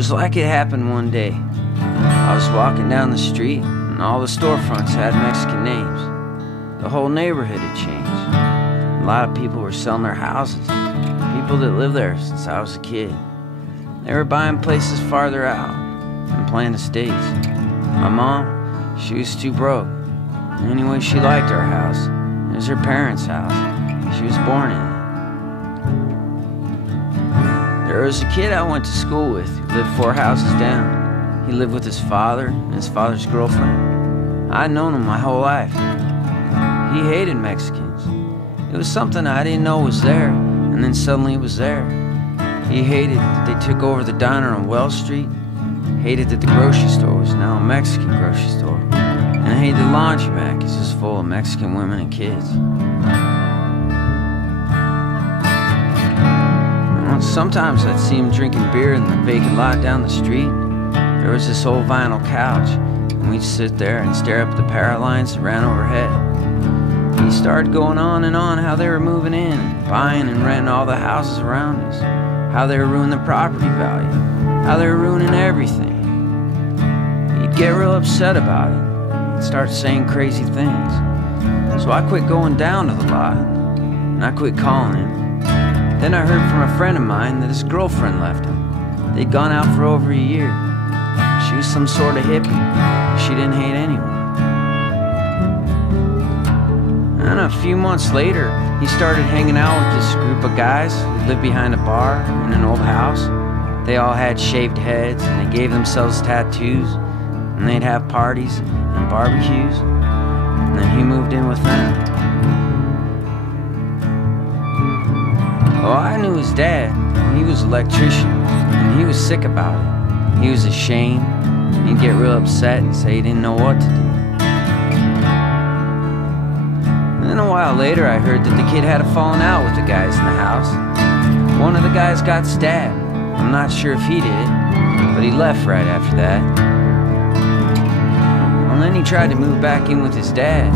was like it happened one day. I was walking down the street, and all the storefronts had Mexican names. The whole neighborhood had changed. A lot of people were selling their houses. People that lived there since I was a kid. They were buying places farther out and playing estates. My mom, she was too broke. Anyway, she liked our house. It was her parents' house. She was born in it. There was a kid I went to school with who lived 4 houses down. He lived with his father and his father's girlfriend. I'd known him my whole life. He hated Mexicans. It was something I didn't know was there, and then suddenly it was there. He hated that they took over the diner on Wells Street, hated that the grocery store was now a Mexican grocery store, and hated the laundromat because it was full of Mexican women and kids. Sometimes I'd see him drinking beer in the vacant lot down the street. There was this old vinyl couch, and we'd sit there and stare up at the power lines that ran overhead. He started going on and on how they were moving in and buying and renting all the houses around us, how they were ruining the property value, how they were ruining everything. He'd get real upset about it. He'd start saying crazy things. So I quit going down to the lot, and I quit calling him. Then I heard from a friend of mine that his girlfriend left him. They'd gone out for over a year. She was some sort of hippie. She didn't hate anyone. And a few months later, he started hanging out with this group of guys who lived behind a bar in an old house. They all had shaved heads, and they gave themselves tattoos, and they'd have parties and barbecues. And then he moved in with them. Well, I knew his dad. He was an electrician, and he was sick about it. He was ashamed. He'd get real upset and say he didn't know what to do. And then a while later, I heard that the kid had a falling out with the guys in the house. One of the guys got stabbed. I'm not sure if he did, but he left right after that. Well, then he tried to move back in with his dad,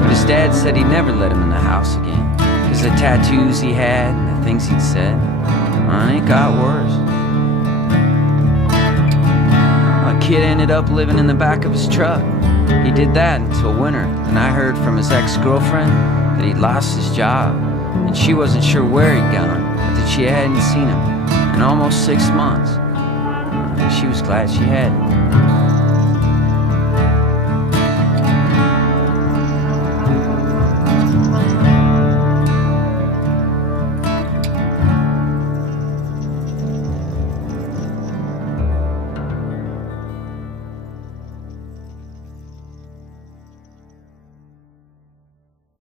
but his dad said he'd never let him in the house again, because the tattoos he had and the things he'd said. And it got worse. A kid ended up living in the back of his truck. He did that until winter. Then I heard from his ex-girlfriend that he'd lost his job, and she wasn't sure where he'd gone, but that she hadn't seen him in almost 6 months. And she was glad she hadn't.